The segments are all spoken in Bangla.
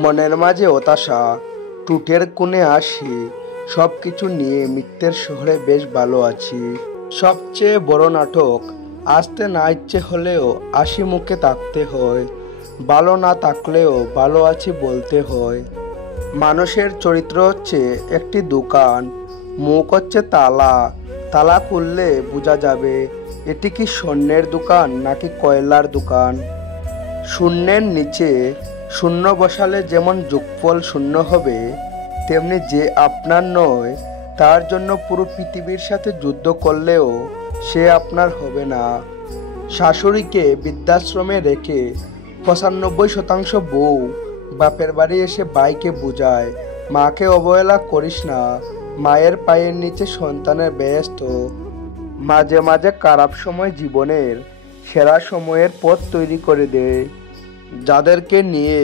মনের মাঝে হতাশা, টুটের কোণে হাসি, সব কিছু নিয়ে মিথ্যের শহরে বেশ ভালো আছি। সবচেয়ে বড় নাটক, আসতে না ইচ্ছে হলেও হাসি মুখে থাকতে হয়, ভালো না থাকলেও ভালো আছি বলতে হয়। মানুষের চরিত্র হচ্ছে একটি দোকান, মুখ হচ্ছে তালা। তালা খুললে বোঝা যাবে এটি কি স্বর্ণের দোকান নাকি কয়লার দোকান। শূন্যের নিচে শূন্য বসালে যেমন যোগফল শূন্য হবে, তেমনি যে আপনার নয় তার জন্য পুরো পৃথিবীর সাথে যুদ্ধ করলেও সে আপনার হবে না। শাশুড়িকে বৃদ্ধাশ্রমে রেখে ৯৫% বউ বাপের বাড়ি এসে ভাইকে বোঝায়, মাকে অবহেলা করিস না, মায়ের পায়ের নিচে সন্তানের ব্যস্ত। মাঝে মাঝে খারাপ সময় জীবনের সেরা সময়ের পথ তৈরি করে দেয়। যাদেরকে নিয়ে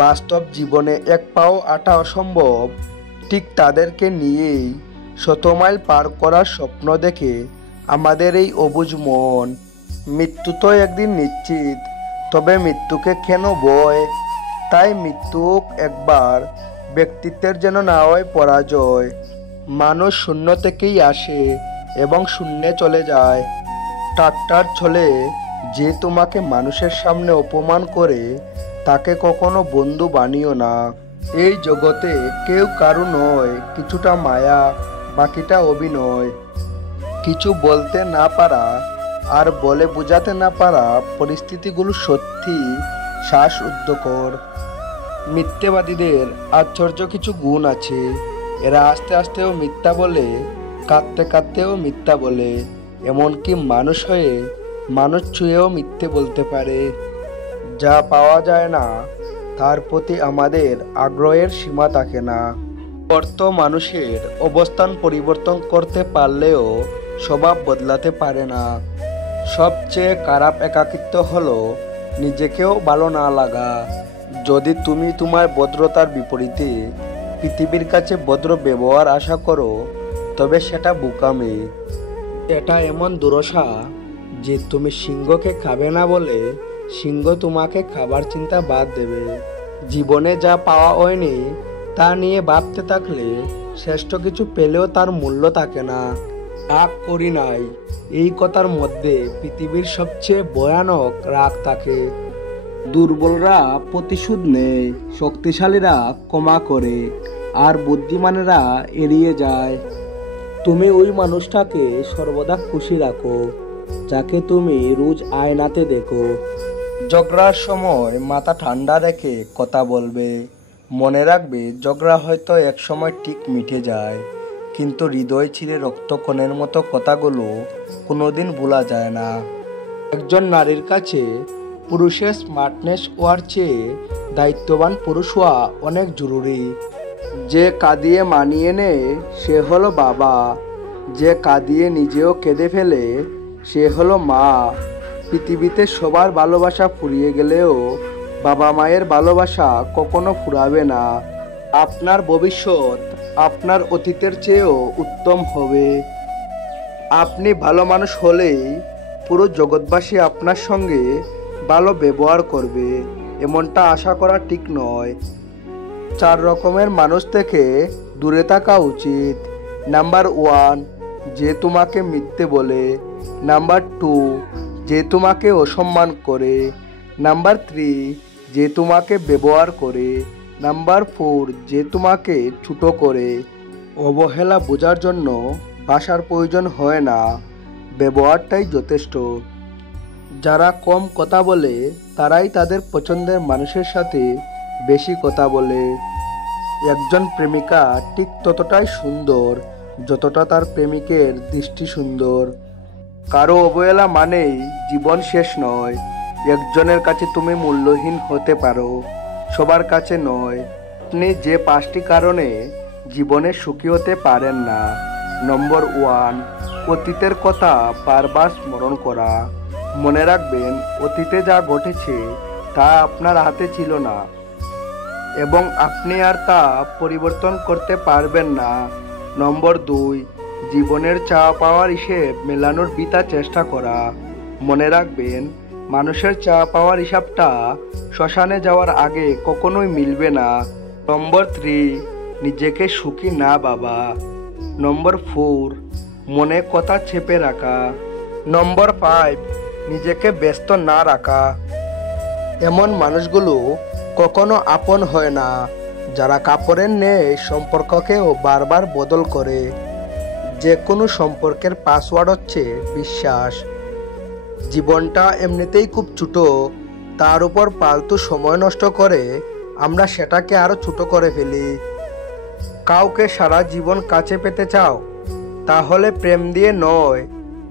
বাস্তব জীবনে এক পাও আটা অসম্ভব, ঠিক তাদেরকে নিয়েই ১০০ মাইল পার করার স্বপ্ন দেখে আমাদের এই অবুঝ মন। মৃত্যু তো একদিন নিশ্চিত, তবে মৃত্যুকে কেন ভয়? তাই মৃত্যু একবার, ব্যক্তিত্বের যেন না হয় পরাজয়। মানুষ শূন্য থেকেই আসে এবং শূন্যে চলে যায়। ঠাট্টার ছলে যে তোমাকে মানুষের সামনে অপমান করে, তাকে কখনো বন্ধু বানিও না। এই জগতে কেউ কারু নয়, কিছুটা মায়া, বাকিটা অভিনয়। কিছু বলতে না পারা আর বলে বোঝাতে না পারা পরিস্থিতিগুলো সত্যি শ্বাসরুদ্ধকর। মিথ্যেবাদীদের আশ্চর্য কিছু গুণ আছে। এরা আস্তে আস্তেও মিথ্যা বলে, কাঁদতে কাঁদতেও মিথ্যা বলে, এমনকি মানুষ হয়ে মানুষ ছুঁয়েও মিথ্যে বলতে পারে। যা পাওয়া যায় না তার প্রতি আমাদের আগ্রহের সীমা থাকে না। অর্থ মানুষের অবস্থান পরিবর্তন করতে পারলেও স্বভাব বদলাতে পারে না। সবচেয়ে খারাপ একাকিত্ব হলো নিজেকেও ভালো না লাগা। যদি তুমি তোমার ভদ্রতার বিপরীতে পৃথিবীর কাছে ভদ্র ব্যবহার আশা করো, তবে সেটা বোকামি। এটা এমন দুরসা যে তুমি সিংহকে খাবে না বলে সিংহ তোমাকে খাবার চিন্তা বাদ দেবে। জীবনে যা পাওয়া হয়নি তা নিয়ে ভাবতে থাকলে শ্রেষ্ঠ কিছু পেলেও তার মূল্য থাকে না। রাগ করি নাই, এই কথার মধ্যে পৃথিবীর সবচেয়ে ভয়ানক রাগ থাকে। দুর্বলরা প্রতিশোধ নেয়, শক্তিশালীরা ক্ষমা করে, আর বুদ্ধিমানেরা এড়িয়ে যায়। তুমি ওই মানুষটাকে সর্বদা খুশি রাখো যাকে তুমি রোজ আয়নাতে দেখো। ঝগড়ার সময় মাথা ঠান্ডা রেখে কথা বলবে। মনে রাখবে, ঝগড়া হয়তো এক সময় ঠিক মিটে যায়, কিন্তু হৃদয় ছিঁড়ে রক্তকণের মতো কথাগুলো কোনোদিন ভোলা যায় না। একজন নারীর কাছে পুরুষের স্মার্টনেস হওয়ার চেয়ে দায়িত্ববান পুরুষ হওয়া অনেক জরুরি। যে কাঁদিয়ে মানিয়ে নেয় সে হলো বাবা, যে কাঁদিয়ে নিজেও কেঁদে ফেলে সে হলো মা। পৃথিবীতে সবার ভালোবাসা ফুরিয়ে গেলেও বাবা মায়ের ভালোবাসা কখনো ফুরাবে না। আপনার ভবিষ্যৎ আপনার অতীতের চেয়েও উত্তম হবে। আপনি ভালো মানুষ হলেই পুরো জগৎবাসী আপনার সঙ্গে ভালো ব্যবহার করবে, এমনটা আশা করা ঠিক নয়। 4 রকমের মানুষ থেকে দূরে থাকা উচিত। নাম্বার 1, যে তোমাকে মিথ্যে বলে। নাম্বার 2, যে তোমাকে অসম্মান করে। নাম্বার 3, যে তোমাকে ব্যবহার করে। নাম্বার 4, যে তোমাকে ছোট করে। অবহেলা বোঝার জন্য ভাষার প্রয়োজন হয় না, ব্যবহারটাই যথেষ্ট। যারা কম কথা বলে তারাই তাদের পছন্দের মানুষের সাথে বেশি কথা বলে। একজন প্রেমিকা ঠিক ততটাই সুন্দর যতটা তার প্রেমিকের দৃষ্টি সুন্দর। কারো অবহেলা মানেই জীবন শেষ নয়। একজনের কাছে তুমি মূল্যহীন হতে পারো, সবার কাছে নয়। আপনি যে 5টি কারণে জীবনে সুখী হতে পারেন না। নম্বর 1, অতীতের কথা বারবার স্মরণ করা। মনে রাখবেন, অতীতে যা ঘটেছে তা আপনার হাতে ছিল না এবং আপনি আর তা পরিবর্তন করতে পারবেন না। নম্বর 2, জীবনের চাওয়া পাওয়ার হিসেব মেলানোর বৃথা চেষ্টা করা। মনে রাখবেন, মানুষের চা পাওয়ার হিসাবটা শ্মশানে যাওয়ার আগে কখনোই মিলবে না। নম্বর 3, নিজেকে সুখী না বাবা। নম্বর 4, মনে কথা চেপে রাখা। নম্বর 5, নিজেকে ব্যস্ত না রাখা। এমন মানুষগুলো কখনো আপন হয় না, যারা কাপড়ের ন্যায় সম্পর্ককেও বারবার বদল করে। যে কোনো সম্পর্কের পাসওয়ার্ড হচ্ছে বিশ্বাস। জীবনটা এমনিতেই খুব ছোট, তার উপর ফালতু সময় নষ্ট করে আমরা সেটাকে আরো ছোট করে ফেলি। কাউকে সারা জীবন কাছে পেতে চাও? তাহলে প্রেম দিয়ে নয়,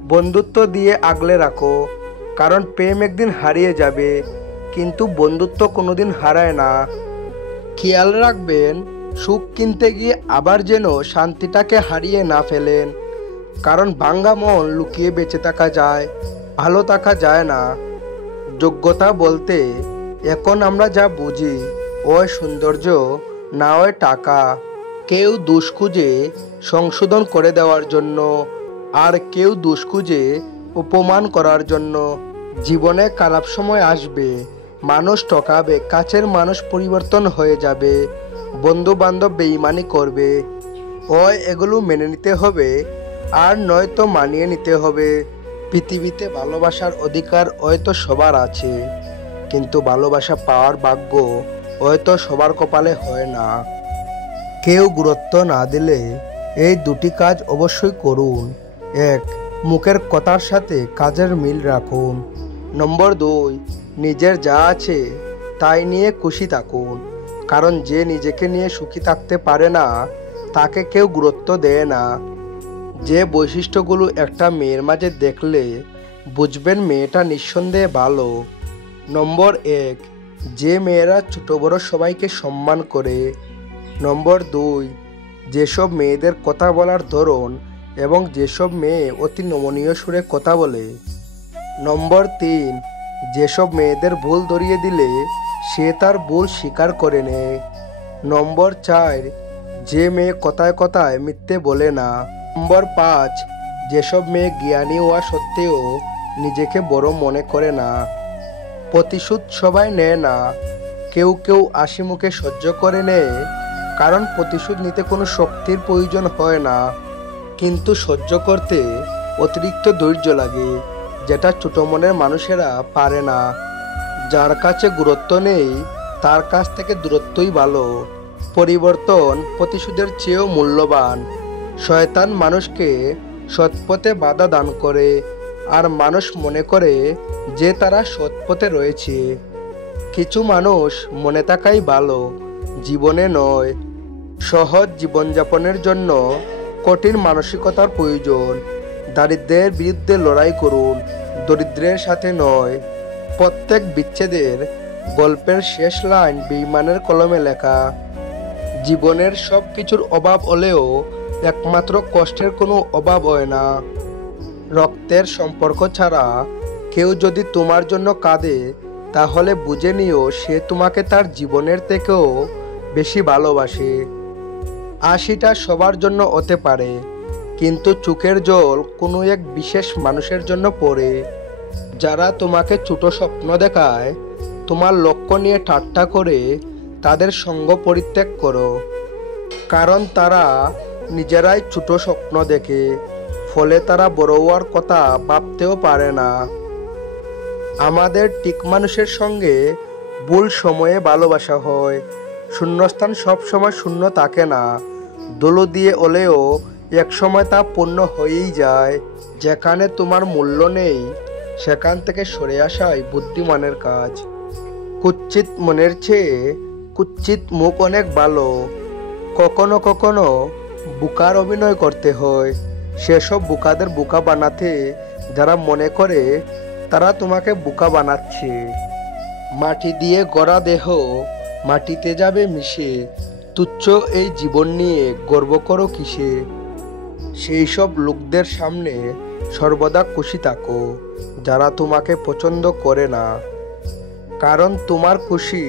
বন্ধুত্ব দিয়ে আগলে রাখো। কারণ প্রেম একদিন হারিয়ে যাবে, কিন্তু বন্ধুত্ব কোনোদিন হারায় না। খেয়াল রাখবেন, সুখ কিনতে গিয়ে আবার যেন শান্তিটাকে হারিয়ে না ফেলেন। কারণ ভাঙ্গা মন লুকিয়ে বেঁচে থাকা যায়, ভালো থাকা যায় না। যোগ্যতা বলতে এখন আমরা যা বুঝি, ওই সৌন্দর্য, না ওই টাকা। কেউ দোষ খুঁজে সংশোধন করে দেওয়ার জন্য, আর কেউ দোষ খুঁজে অপমান করার জন্য। জীবনে খারাপ সময় আসবে, মানুষ ঠকাবে, কাছের মানুষ পরিবর্তন হয়ে যাবে, বন্ধু বান্ধব বেঈমানি করবে। ওই এগুলো মেনে নিতে হবে, আর নয়তো মানিয়ে নিতে হবে। পৃথিবীতে ভালোবাসার অধিকার হয়তো সবার আছে, কিন্তু ভালোবাসা পাওয়ার ভাগ্য হয়তো সবার কপালে হয় না। কেউ গুরুত্ব না দিলে এই দুটি কাজ অবশ্যই করুন। 1, মুখের কথার সাথে কাজের মিল রাখুন। নম্বর 2, নিজের যা আছে তাই নিয়ে খুশি থাকুন। কারণ যে নিজেকে নিয়ে সুখী থাকতে পারে না, তাকে কেউ গুরুত্ব দেয় না। যে বৈশিষ্ট্যগুলো একটা মেয়ের মাঝে দেখলে বুঝবেন মেয়েটা নিঃসন্দেহে ভালো। নম্বর 1, যে মেয়েরা ছোট বড় সবাইকে সম্মান করে। নম্বর 2, যেসব মেয়েদের কথা বলার ধরন এবং যেসব মেয়ে অতি নমনীয় সুরে কথা বলে। নম্বর 3, যেসব মেয়েদের ভুল ধরিয়ে দিলে সে তার ভুল স্বীকার করে নেয়। নম্বর 4, যে মেয়ে কথায় কথায় মিথ্যে বলে না। নম্বর 5, যেসব মেয়ে জ্ঞানী হওয়া সত্ত্বেও নিজেকে বড় মনে করে না। প্রতিশোধ সবাই নেয় না, কেউ কেউ হাসি মুখে সহ্য করে নেয়। কারণ প্রতিশোধ নিতে কোনো শক্তির প্রয়োজন হয় না, কিন্তু সহ্য করতে অতিরিক্ত ধৈর্য লাগে, যেটা ছোট মনের মানুষেরা পারে না। যার কাছে গুরুত্ব নেই, তার কাছ থেকে দূরত্বই ভালো। পরিবর্তন প্রতিশোধের চেয়েও মূল্যবান। শয়তান মানুষকে সৎপথে বাধা দান করে, আর মানুষ মনে করে যে তারা সৎপথে রয়েছে। কিছু মানুষ মনে থাকাই ভালো, জীবনে নয়। সহজ জীবনযাপনের জন্য কঠিন মানসিকতার প্রয়োজন। দারিদ্র্যের বিরুদ্ধে লড়াই করুন, দরিদ্রের সাথে নয়। প্রত্যেক বিচ্ছেদের গল্পের শেষ লাইন বেঈমানের কলমে লেখা। জীবনের সব কিছুর অভাব হলেও একমাত্র কষ্টের কোনো অভাব হয় না। রক্তের সম্পর্ক ছাড়া কেউ যদি তোমার জন্য কাঁদে, তাহলে বুঝে নিও সে তোমাকে তার জীবনের থেকেও বেশি ভালোবাসে। হাসিটা সবার জন্য হতে পারে, কিন্তু চোখের জল কোনো এক বিশেষ মানুষের জন্য পড়ে। যারা তোমাকে ছোট স্বপ্ন দেখায়, তোমার লক্ষ্য নিয়ে ঠাট্টা করে, তাদের সঙ্গ পরিত্যাগ করো। কারণ তারা নিজেরাই ছোট স্বপ্ন দেখে, ফলে তারা বড় হওয়ার কথা ভাবতেও পারে না। আমাদের ঠিক মানুষের সঙ্গে ভুল সময়ে ভালোবাসা হয়। শূন্যস্থান সবসময় শূন্য থাকে না, দোলো দিয়ে হলেও একসময় তা পূর্ণ হয়েই যায়। যেখানে তোমার মূল্য নেই, সেখান থেকে সরে আসাই বুদ্ধিমানের কাজ। কুৎসিত মনের চেয়ে কুৎসিত মুখ অনেক ভালো। কখনো কখনো বোকার অভিনয় করতে হয়, সেসব বোকাদের বোকা বানাতে যারা মনে করে তারা তোমাকে বোকা বানাচ্ছে। মাটি দিয়ে গড়া দেহ মাটিতে যাবে মিশে, তুচ্ছ এই জীবন নিয়ে গর্ব করো কিসে। সেই সব লোকদের সামনে সর্বদা খুশি থাকো যারা তোমাকে পছন্দ করে না। কারণ তোমার খুশি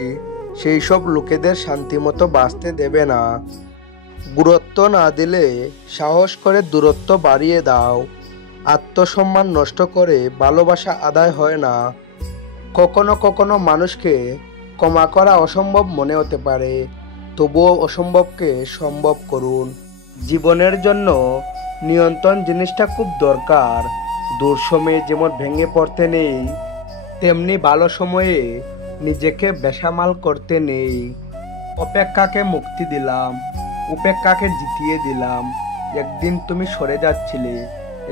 সেই সব লোকেদের শান্তিমতো বাঁচতে দেবে না। গুরুত্ব না দিলে সাহস করে দূরত্ব বাড়িয়ে দাও। আত্মসম্মান নষ্ট করে ভালোবাসা আদায় হয় না। কখনো কখনো মানুষকে ক্ষমা করা অসম্ভব মনে হতে পারে, তবুও অসম্ভবকে সম্ভব করুন। জীবনের জন্য নিয়ন্ত্রণ জিনিসটা খুব দরকার। দুঃসময়ে যেমন ভেঙে পড়তে নেই, তেমনি ভালো সময়ে নিজেকে বেসামাল করতে নেই। অপেক্ষাকে মুক্তি দিলাম, উপেক্ষাকে জিতিয়ে দিলাম। একদিন তুমি সরে যাচ্ছিলে,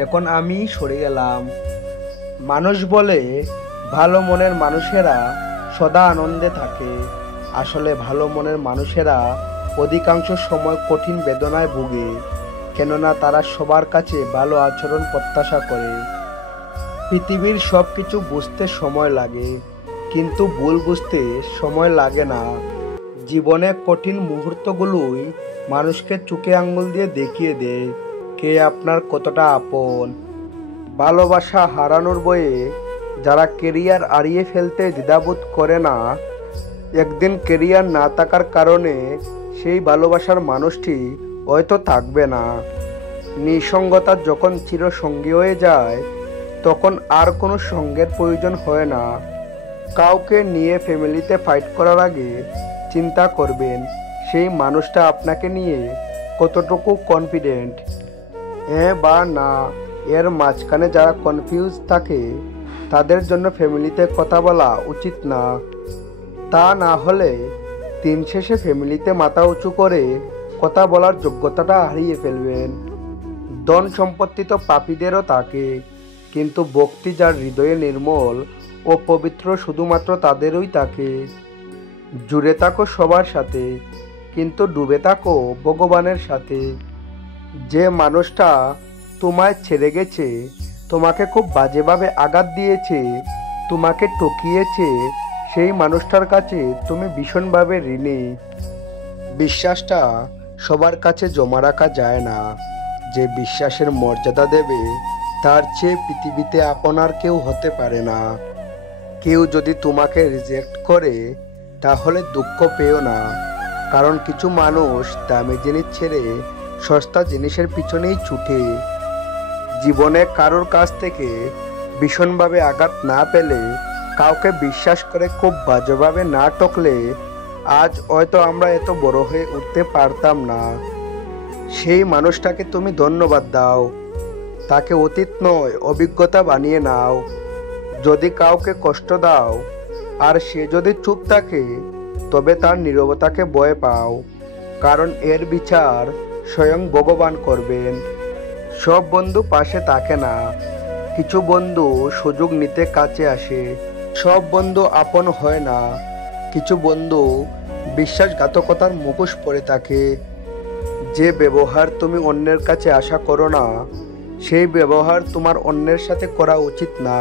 এখন আমি সরে গেলাম। মানুষ বলে ভালো মনের মানুষেরা সদা আনন্দে থাকে। আসলে ভালো মনের মানুষেরা অধিকাংশ সময় কঠিন বেদনায় ভোগে, কেননা তারা সবার কাছে ভালো আচরণ প্রত্যাশা করে। পৃথিবীর সব কিছু বুঝতে সময় লাগে, কিন্তু ভুল বুঝতে সময় লাগে না। জীবনে কঠিন মুহূর্তগুলোই মানুষকে চোখে আঙ্গুল দিয়ে দেখিয়ে দেয় কে আপনার কতটা আপন। ভালোবাসা হারানোর ভয়ে যারা কেরিয়ার হারিয়ে ফেলতে দ্বিধাবোধ করে না, একদিন কেরিয়ার না থাকার কারণে সেই ভালোবাসার মানুষটি হয়তো থাকবে না। নিঃসঙ্গতা যখন চিরসঙ্গী হয়ে যায়, তখন আর কোনো সঙ্গের প্রয়োজন হয় না। কাউকে নিয়ে ফ্যামিলিতে ফাইট করার আগে চিন্তা করবেন সেই মানুষটা আপনাকে নিয়ে কতটুকু কনফিডেন্ট। হ্যাঁ বা না এর মাঝখানে যারা কনফিউজ থাকে, তাদের জন্য ফ্যামিলিতে কথা বলা উচিত না। তা না হলে দিন শেষে ফ্যামিলিতে মাথা উঁচু করে কথা বলার যোগ্যতাটা হারিয়ে ফেলবেন। ধন সম্পত্তি তো পাপীদেরও থাকে, কিন্তু ভক্তি যার হৃদয়ে নির্মল ও পবিত্র শুধুমাত্র তাদেরই থাকে। জুড়ে থাকো সবার সাথে, কিন্তু ডুবে থাকো ভগবানের সাথে। যে মানুষটা তোমায় ছেড়ে গেছে, তোমাকে খুব বাজেভাবে আঘাত দিয়েছে, তোমাকে ঠকিয়েছে, সেই মানুষটার কাছে তুমি ভীষণভাবে ঋণী। বিশ্বাসটা সবার কাছে জমা রাখা যায় না। যে বিশ্বাসের মর্যাদা দেবে, তার চেয়ে পৃথিবীতে আপনার কেউ হতে পারে না। কেউ যদি তোমাকে রিজেক্ট করে, তাহলে দুঃখ পেও না, কারণ কিছু মানুষ দামি জিনিস ছেড়ে সস্তা জিনিসের পিছনেই ছুটে। জীবনে কারোর কাছ থেকে ভীষণভাবে আঘাত না পেলে, কাউকে বিশ্বাস করে খুব বাজেভাবে না ঠকলে, আজ হয়তো আমরা এত বড় হয়ে উঠতে পারতাম না। সেই মানুষটাকে তুমি ধন্যবাদ দাও, তাকে অতীত নয় অভিজ্ঞতা বানিয়ে নাও। যদি কাউকে কষ্ট দাও আর সে যদি চুপ থাকে, তবে তার নীরবতাকে ভয় পাও, কারণ এর বিচার স্বয়ং ভগবান করবেন। সব বন্ধু পাশে থাকে না, কিছু বন্ধু সুযোগ নিতে কাছে আসে। সব বন্ধু আপন হয় না, কিছু বন্ধু বিশ্বাসঘাতকতার মুখোশ পরে থাকে। যে ব্যবহার তুমি অন্যের কাছে আশা করো না, সেই ব্যবহার তোমার অন্যের সাথে করা উচিত না।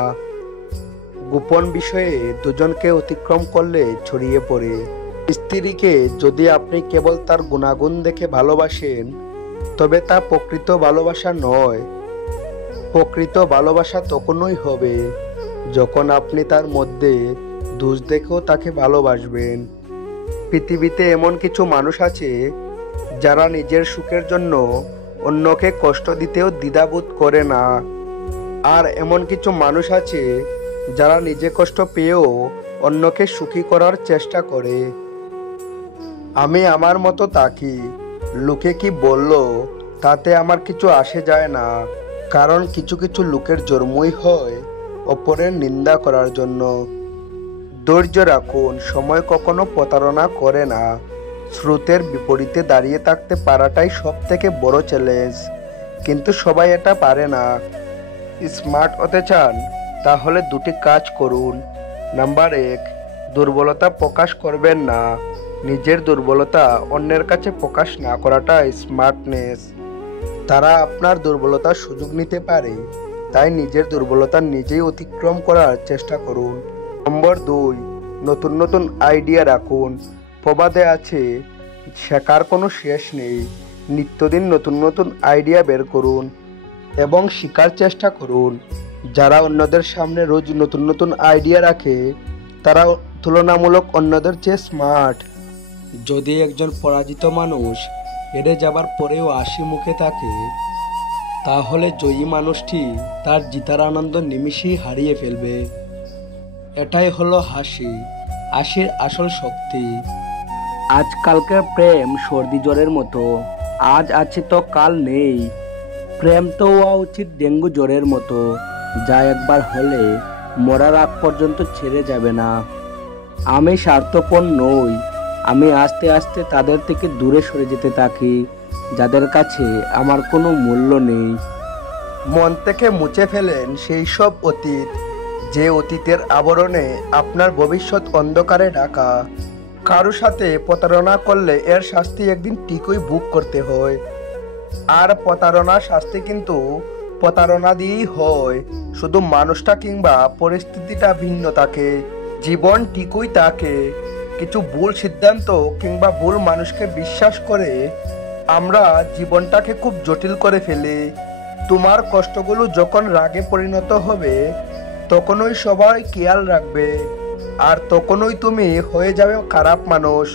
গোপন বিষয়ে দুজনকে অতিক্রম করলে ছড়িয়ে পড়ে। স্ত্রীকে যদি আপনি কেবল তার গুণাগুণ দেখে ভালোবাসেন, তবে তা প্রকৃত ভালোবাসা নয়। প্রকৃত ভালোবাসা তখনই হবে যখন আপনি তার মধ্যে দোষ দেখেও তাকে ভালোবাসবেন। পৃথিবীতে এমন কিছু মানুষ আছে যারা নিজের সুখের জন্য অন্যকে কষ্ট দিতেও দ্বিধাবোধ করে না। আর এমন কিছু মানুষ আছে যারা নিজে কষ্ট পেয়েও অন্যকে সুখী করার চেষ্টা করে। আমি আমার মতো থাকি, লোকে কি বলল তাতে আমার কিছু আসে যায় না, কারণ কিছু কিছু লোকের জন্মই হয় অপরের নিন্দা করার জন্য। ধৈর্য রাখুন, সময় কখনো প্রতারণা করে না। স্রোতের বিপরীতে দাঁড়িয়ে থাকতে পারাটাই সব থেকে বড় চ্যালেঞ্জ, কিন্তু সবাই এটা পারে না। স্মার্ট হতে চান তাহলে দুটি কাজ করুন। নাম্বার 1, দুর্বলতা প্রকাশ করবেন না। নিজের দুর্বলতা অন্যের কাছে প্রকাশ না করাটা স্মার্টনেস। তারা আপনার দুর্বলতার সুযোগ নিতে পারে, তাই নিজের দুর্বলতা নিজেই অতিক্রম করার চেষ্টা করুন। নম্বর 2, নতুন নতুন আইডিয়া রাখুন। প্রবাদে আছে, শেখার কোনো শেষ নেই। নিত্যদিন নতুন নতুন আইডিয়া বের করুন এবং শেখার চেষ্টা করুন। যারা অন্যদের সামনে রোজ নতুন নতুন আইডিয়া রাখে, তারা তুলনামূলক অন্যদের চেয়ে স্মার্ট। যদি একজন পরাজিত মানুষ হেরে যাবার পরেও হাসি মুখে থাকে, তাহলে জয়ী মানুষটি তার জিতার আনন্দ নিমিষেই হারিয়ে ফেলবে। এটাই হলো হাসি, হাসির আসল শক্তি। আজকালকার প্রেম সর্দি জ্বরের মতো, আজ আছে তো কাল নেই। প্রেম তো হওয়া উচিত ডেঙ্গু জ্বরের মতো, যা একবার হলে মরার আগ পর্যন্ত ছেড়ে যাবে না। আমি স্বার্থপর নই, আমি আস্তে আস্তে তাদের থেকে দূরে সরে যেতে থাকি যাদের কাছে আমার কোনো মূল্য নেই। মন থেকে মুছে ফেলেন সেই সব অতীত, যে অতীতের আবরণে আপনার ভবিষ্যৎ অন্ধকারে ঢাকা। কারো সাথে প্রতারণা করলে এর শাস্তি একদিন ঠিকই ভোগ করতে হয়। আর প্রতারণার শাস্তি কিন্তু প্রতারণা দিয়েই হয়, শুধু মানুষটা কিংবা পরিস্থিতিটা ভিন্ন থাকে। জীবন ঠিকই থাকে, কিছু ভুল সিদ্ধান্ত কিংবা ভুল মানুষকে বিশ্বাস করে আমরা জীবনটাকে খুব জটিল করে ফেলি। তোমার কষ্টগুলো যখন রাগে পরিণত হবে, তখনই সবাই খেয়াল রাখবে, আর তখনই তুমি হয়ে যাবে খারাপ মানুষ।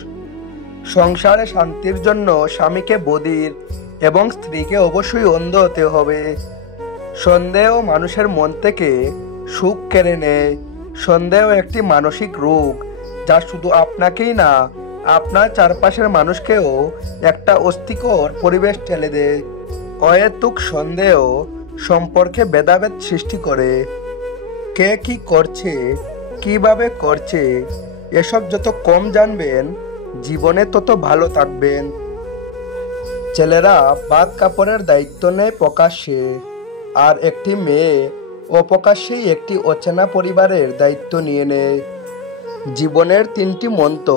সংসারে শান্তির জন্য স্বামীকে বধির এবং স্ত্রীকে অবশ্যই অন্ধ হতে হবে। সন্দেহ মানুষের মন থেকে সুখ কেড়ে নেয়। সন্দেহ একটি মানসিক রোগ, যা শুধু আপনাকেই না, আপনার চারপাশের মানুষকেও একটা অস্থিকর পরিবেশ ঠেলে দেয়। অহেতুক সন্দেহ সম্পর্কে ভেদাভেদ সৃষ্টি করে। কে কি করছে, কিভাবে করছে, এসব যত কম জানবেন, জীবনে তত ভালো থাকবেন। ছেলেরা ভাত কাপড়ের দায়িত্ব নেয় প্রকাশ্যে, আর একটি মেয়ে অপ্রকাশ্যেই একটি অচেনা পরিবারের দায়িত্ব নিয়ে নেয়। জীবনের তিনটি মন্ত্র: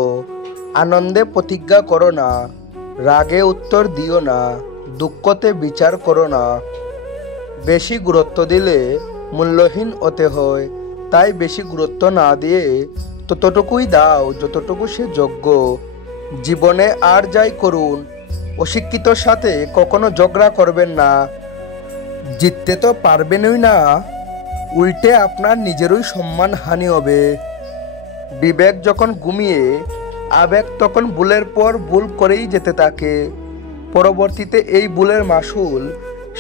আনন্দে প্রতিজ্ঞা করো না, রাগে উত্তর দিও না, দুঃখতে বিচার করো না। বেশি গুরুত্ব দিলে মূল্যহীন হতে হয়, তাই বেশি গুরুত্ব না দিয়ে ততটুকুই দাও যতটুকু সে যোগ্য। জীবনে আর যাই করুন, অশিক্ষিতর সাথে কখনো ঝগড়া করবেন না। জিততে তো পারবেনই না, উল্টে আপনার নিজেরই সম্মান হানি হবে। বিবেক যখন ঘুমিয়ে, আবেগ তখন ভুলের পর ভুল করেই যেতে থাকে। পরবর্তীতে এই ভুলের মাসুল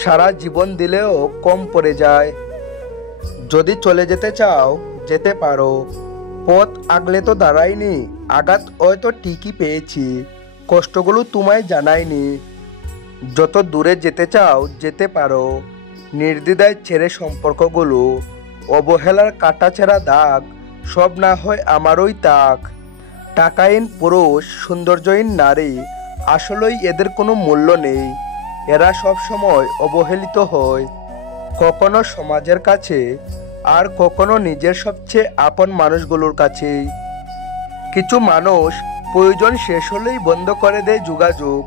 সারা জীবন দিলেও কম পড়ে যায়। যদি চলে যেতে চাও, যেতে পারো। পথ আগলে তো দাঁড়ায়নি, আঘাত হয়তো ঠিকই পেয়েছি, কষ্টগুলো তোমায় জানায়নি। যত দূরে যেতে চাও, যেতে পারো। নির্দ্বিধায় ছেড়ে সম্পর্কগুলো, অবহেলার কাটাছেঁড়া দাগ, সব না হয় আমারই তাক। টাকাহীন পুরুষ, সৌন্দর্যহীন নারী, আসলেই এদের কোনো মূল্য নেই। এরা সব সময় অবহেলিত হয়, কখনো সমাজের কাছে, আর কখনো নিজের সবচেয়ে আপন মানুষগুলোর কাছেই। কিছু মানুষ প্রয়োজন শেষ হলেই বন্ধ করে দেয় যোগাযোগ,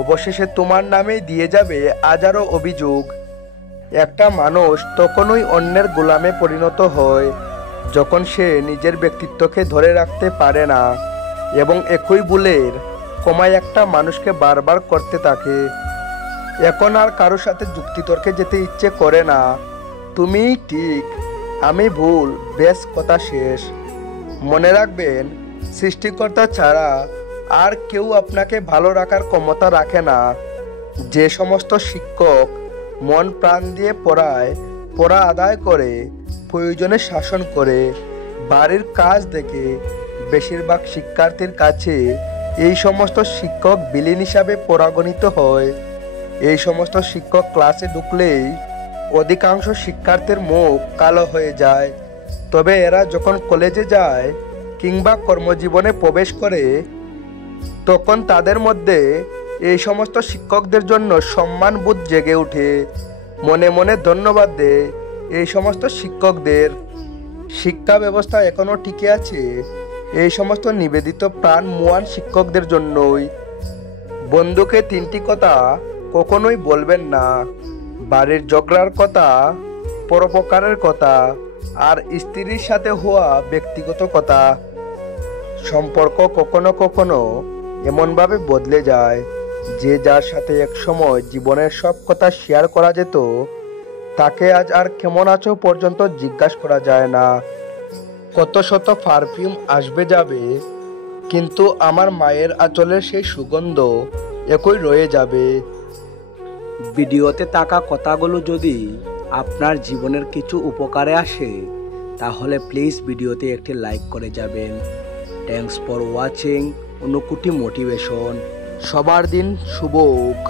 অবশেষে তোমার নামেই দিয়ে যাবে হাজারো অভিযোগ। একটা মানুষ তখনই অন্যের গোলামে পরিণত হয়, যখন সে নিজের ব্যক্তিত্বকে ধরে রাখতে পারে না এবং একই ভুলের কমায় একটা মানুষকে বারবার করতে থাকে। এখন আর কারোর সাথে যুক্তিতর্কে যেতে ইচ্ছে করে না। তুমি ঠিক, আমি ভুল, বেশ, কথা শেষ। মনে রাখবেন, সৃষ্টিকর্তা ছাড়া আর কেউ আপনাকে ভালো রাখার ক্ষমতা রাখে না। যে সমস্ত শিক্ষক মন প্রাণ দিয়ে পড়া আদায় করে, প্রয়োজনে শাসন করে, বাড়ির কাজ দেখে, বেশিরভাগ শিক্ষার্থীর কাছে এই সমস্ত শিক্ষক বিলীন হিসাবে পরাগণিত হয়। এই সমস্ত শিক্ষক ক্লাসে ঢুকলেই অধিকাংশ শিক্ষার্থীর মুখ কালো হয়ে যায়। তবে এরা যখন কলেজে যায় কিংবা কর্মজীবনে প্রবেশ করে, তখন তাদের মধ্যে এই সমস্ত শিক্ষকদের জন্য সম্মানবোধ জেগে ওঠে। মনে মনে ধন্যবাদ দেয় এই সমস্ত শিক্ষকদের। শিক্ষা ব্যবস্থা এখনও টিকে আছে এই সমস্ত নিবেদিত প্রাণ মহান শিক্ষকদের জন্যই। বন্ধুকে তিনটি কথা কখনোই বলবেন না: বাড়ির ঝগড়ার কথা, পরোপকারের কথা, আর স্ত্রীর সাথে হওয়া ব্যক্তিগত কথা। সম্পর্ক কখনো কখনো এমনভাবে বদলে যায় যে যার সাথে একসময় জীবনের সব কথা শেয়ার করা যেত, তাকে আজ আর কেমন আছো পর্যন্ত জিজ্ঞাসা করা যায় না। কত শত পারফিউম আসবে যাবে, কিন্তু আমার মায়ের আঁচলের সেই সুগন্ধ একই রয়ে যাবে। ভিডিওতে থাকা কথাগুলো যদি আপনার জীবনের কিছু উপকারে আসে, তাহলে প্লিজ ভিডিওতে একটি লাইক করে যাবেন। Thanks for watching Anukuti motivation. সবার দিন শুভ হোক।